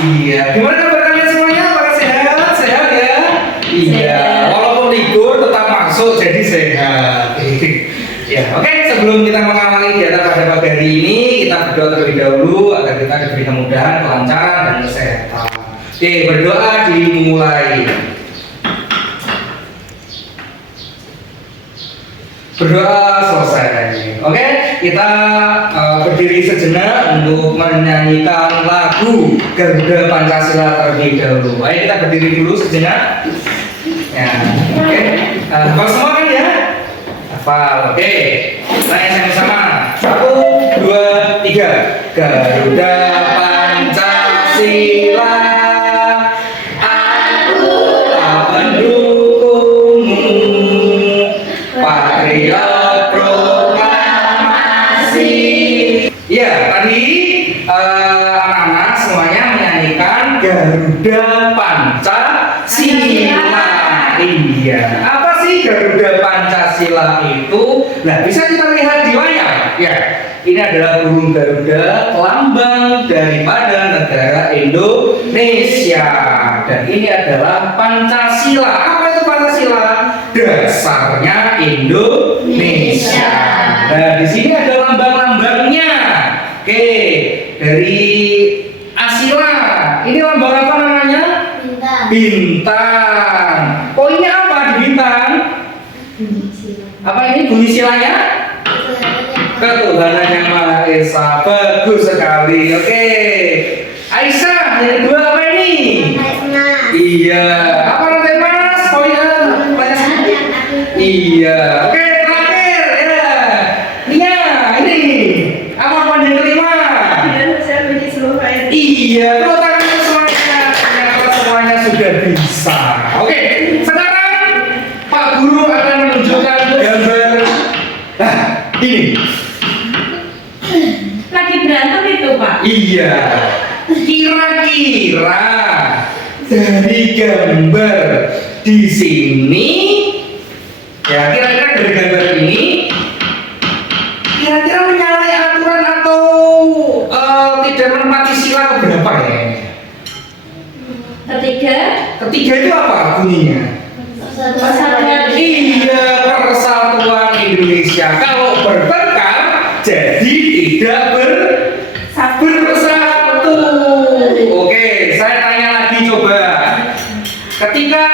Iya, gimana kabar kalian semuanya? Apakah sehat? Sehat ya? Iya, walaupun libur tetap masuk jadi sehat. Ya, oke. Sebelum kita mengawali kegiatan pada pagi hari ini, kita berdoa terlebih dahulu agar kita diberi kemudahan, kelancaran, dan kesehatan. Oke, berdoa dimulai. Berdoa selesai. Oke, kita berdiri sejenak untuk menyanyikan lagu Garuda Pancasila terlebih dahulu. Ayo kita berdiri dulu sejenak. Ya, oke. Hafal semua kan ya? Hafal. Oke. Saya sama-sama. 1, 2, 3. Garuda Pancasila. Patriot proklamasi. Ya, tadi anak-anak semuanya menyanyikan Garuda Pancasila. Iya, apa sih Garuda Pancasila itu? Nah, bisa kita lihat di layar. Ya, ini adalah burung Garuda, lambang daripada negara Indonesia. Dan ini adalah Pancasila. Apa itu Pancasila? Dasarnya Indonesia. Nah, di sini ada lambang-lambangnya. Oke, dari Asila. Ini lambang apa namanya? Bintang. Bintang. Poinnya apa di bintang? Apa ini bunyi silanya? Ketuhanan yang Maha Esa. Bagus sekali. Oke. Aisyah, yang kedua apa ini? Iya. Apa rantai panas? Poinnya? Iya. Oke, terakhir ya. Nia, ini apa poin yang kelima? Iya, tuh tangan semuanya. Ternyata semuanya sudah bisa. Oke, sekarang Pak Guru akan menunjukkan gambar. Nah, ini. Lagi berantem itu, Pak? Iya. Kira-kira dari gambar di sini, ya kira-kira dari gambar ini, kira-kira menyalahi aturan atau tidak menepati sila keberapa ya? Ketiga itu apa bunyinya? Persatuan. Iya, persatuan Indonesia. Kalau bertengkar, jadi tidak bersatu. Oke, saya tanya lagi coba. Ketika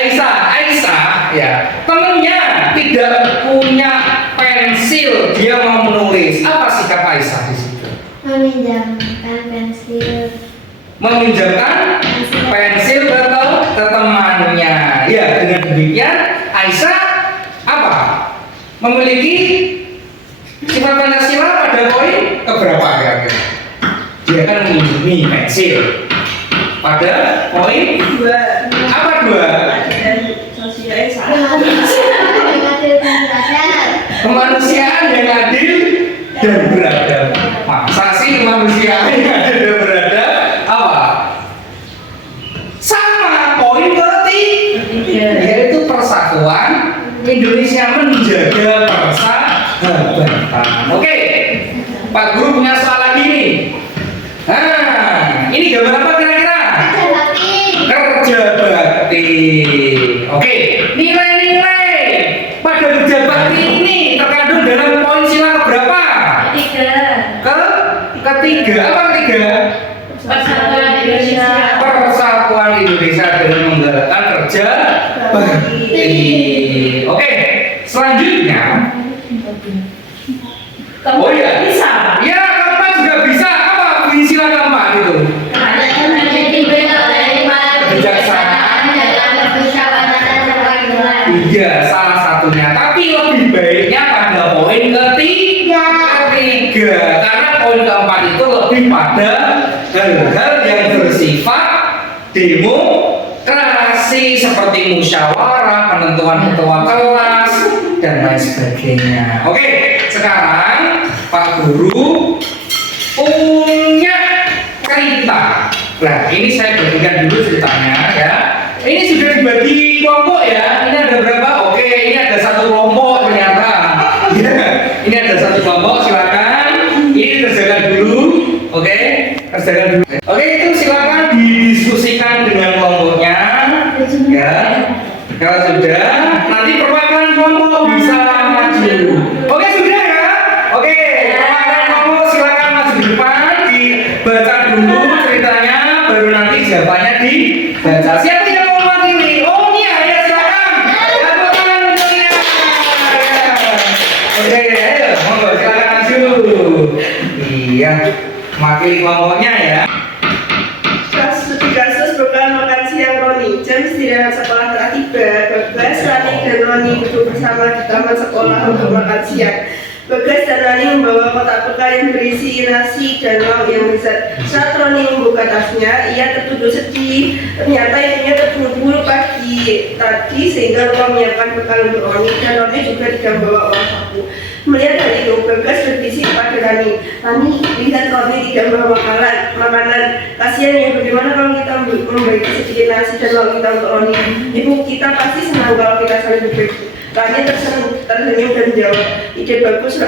Aisyah, ya, temennya tidak punya pensil, dia mau menulis. Apa sikap Aisyah di situ? Meminjamkan pensil ke temannya. Ya, dengan demikian Aisyah apa? Memiliki sifat Pancasila pada poin keberapa kira-kira? Dia kan meminjami pensil pada poin 2. Apa 2? Kemanusiaan yang adil dan beradab. Masa sih kemanusiaan yang adil dan beradab? Apa? Sama poin ketiga, yaitu persatuan Indonesia, menjaga persahabatan. Oke, Pak Guru punya soal lagi nih. Nah, ini gambar apa kira-kira? Kerja bakti. Oke, nilai-nilai pada kerja bakti ini terkandung dalam poin sila berapa? Ketiga. Apa ketiga? Persatuan Indonesia. Persatuan Indonesia dengan menggalakkan kerja bakti. Oke, selanjutnya. Oh iya, Bisa. ya keempat juga bisa. Apa bunyi sila keempat itu? Kebijaksanaan. Iya, salah satunya. Tapi lebih baiknya pada poin ketiga. Karena poin keempat itu lebih pada hal-hal yang bersifat demokrasi seperti musyawarah, penentuan ketua kelas, dan lain sebagainya. Oke, sekarang Pak Guru punya cerita. Nah, ini saya bagikan dulu ceritanya ya. Ini sudah dibagi kelompok ya. Ini ada berapa? Oke, ini ada satu kelompok ternyata. Ya, ini ada satu kelompok. Silakan. kerjakan dulu. Oke, kerjakan dulu. Oke, itu silakan didiskusikan dengan kelompoknya. Ya, kalau sudah, nanti perwakilan kelompok bisa maju. Oke, sudah ya? Oke, perwakilan kelompok silakan maju di depan, dibaca dulu ceritanya, baru nanti jawabannya dibaca. Siapa yang mau mewakili? Oh, Nia, ya silakan. Ya, tepuk tangan untuk Nia. Oke, ayo, monggo silakan maju. Iya, mewakili kelompoknya ya. Kasus program makan siang Roni. Jam istirahat sekolah telah tiba. Bagas, Rani, dan Roni duduk bersama di taman sekolah untuk makan siang. Bagas dan Rani membawa kotak bekal yang berisi nasi dan lauk yang lezat. Saat Roni membuka tasnya, ia tertuduh sedih. Ternyata ibunya terburu-buru pagi tadi sehingga lupa menyiapkan bekal untuk Roni, dan Roni juga tidak membawa uang saku. Melihat hal itu, Bagas berbisik kepada Rani. Rani, lihat Roni tidak membawa makanan. Kasihan ya, bagaimana kalau kita memberi sedikit nasi dan lauk kita untuk Roni? Ibu kita pasti senang kalau kita saling berbagi. Rani tersenyum dan menjawab, ide bagus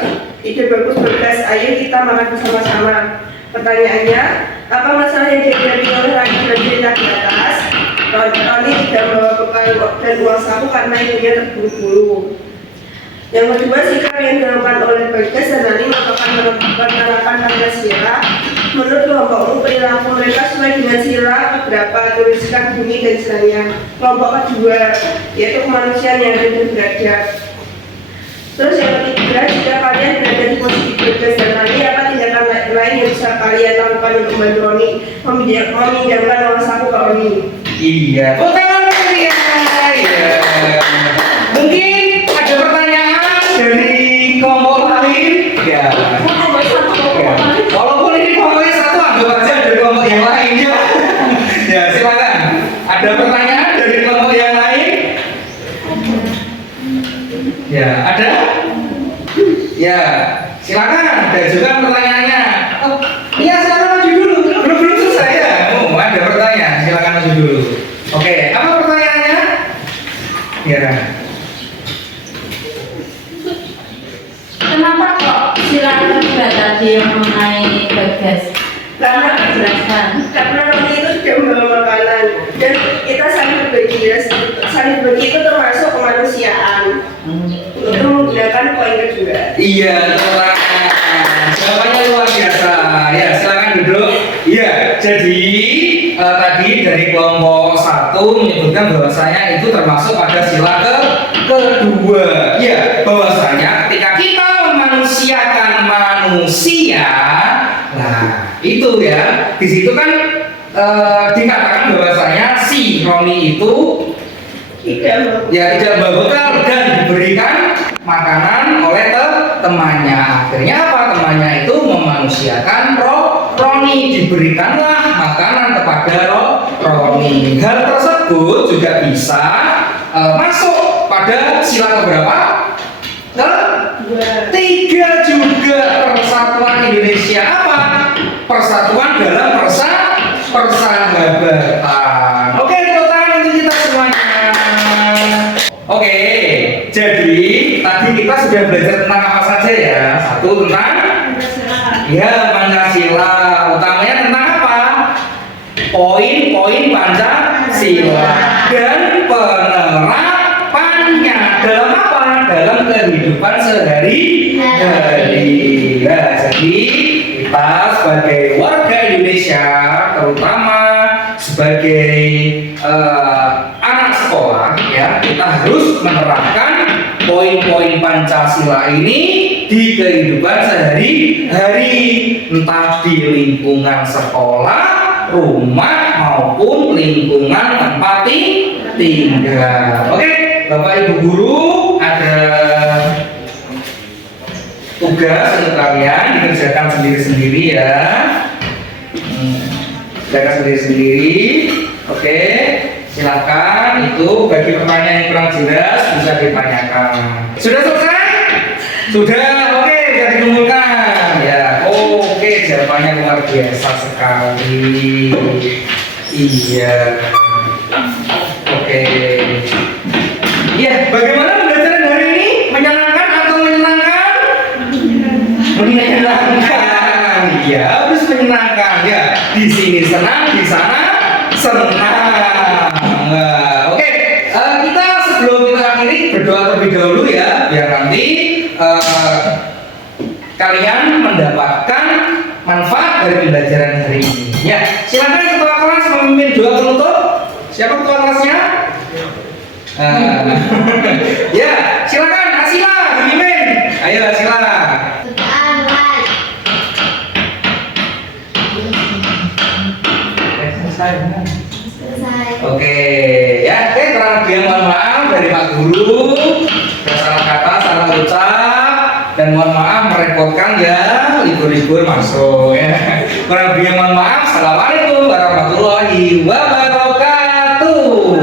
Bagas, ayo kita makan bersama-sama. Pertanyaannya, apa masalah yang dihadapi oleh Rani dan cerita di atas? Rani tidak membawa bekal dan uang saku karena ibunya terburu-buru. Yang kedua, sikap yang dilakukan oleh Bagas dan Rani merupakan penerapan Pancasila. Menurut kelompokmu, perilaku mereka sesuai dengan sila beberapa, tuliskan bumi dan silanya. Kelompok kedua, yaitu kemanusiaan yang adil dan beradab. Terus yang ketiga, jika kalian berada di posisi Bagas dan Rani, apa tindakan lain yang bisa kalian lakukan untuk membantu Roni meminjamkan uang saku ke Roni? Iya, bukan ya. Iya. Mungkin ada pertanyaan dari kelompok lain. Ya. Ya. Walaupun ini kelompoknya satu, anggap aja dari kelompok yang lain ya. Ya, silakan. Ada pertanyaan dari kelompok yang lain? Ya, ada? Ya, silakan. Ada juga pertanyaannya. Oh, iya, silakan maju dulu. Belum selesai ya. Oh, ada pertanyaan. Silakan maju dulu. Oke, apa pertanyaannya? Ya. Kenapa kok sila kedua tadi yang mengenai Bagas? Karena Jelaskan. Roni itu sudah membawa makanan dan kita saling berbagi. Saling berbagi itu termasuk kemanusiaan. Itu menggunakan poin kedua. Iya, teman. Jawabannya luar biasa. Ya, silakan duduk. Iya, jadi tadi dari kelompok 1 menyebutkan bahwasanya itu termasuk pada sila kedua. Ya, bahwasanya ketika kita memanusiakan manusia, nah itu ya, di situ kan dikatakan bahwasanya si Roni itu tidak bawa bekal dan diberikan makanan oleh temannya. Akhirnya apa? Temannya itu memanusiakan Roni, diberikanlah makanan kepada Roni. Hal tersebut juga bisa masuk pada sila keberapa? Ketiga juga. Persatuan Indonesia apa? Persatuan dalam persahabatan. Oke, tepuk tangan untuk kita semuanya. Oke, jadi tadi kita sudah belajar tentang apa saja ya? Satu tentang Pancasila. Utamanya tentang apa? Poin-poin Pancasila dan penerapannya dalam apa? Dalam kehidupan sehari-hari. Ya, jadi kita sebagai warga Indonesia, terutama sebagai anak sekolah, ya, kita harus menerapkan poin-poin Pancasila ini di kehidupan sehari-hari, entah di lingkungan sekolah, rumah maupun lingkungan tempat tinggal. Oke, Bapak Ibu guru, ada tugas untuk kalian dikerjakan sendiri-sendiri ya. Kerjakan sendiri-sendiri. Oke, silakan. Itu bagi pertanyaan yang kurang jelas bisa ditanyakan. Sudah selesai? Sudah. Oke, jadi dikumpulkan ya. Oke, jawabannya luar biasa sekali. Iya. Oke. Iya, bagaimana pembelajaran hari ini? Menyenangkan atau menyenangkan? Menyenangkan. Ya, harus menyenangkan ya. Di sini senang, di sana senang. Nah, oke, kita sebelum kita akhiri berdoa terlebih dahulu ya, biar nanti kalian mendapatkan manfaat dari pembelajaran hari ini. Ya, silakan ketua kelas memimpin doa penutup. Siapa ketua kelasnya? Ya, silakan Asila dipimpin. Ayo silakan. Oke, ya, kurang lebih mohon maaf dari Pak Guru. Ada salah kata, salah ucap, dan mohon maaf merepotkan ya, libur-libur masuk ya. Kurang lebih mohon maaf. Assalamualaikum warahmatullahi wabarakatuh.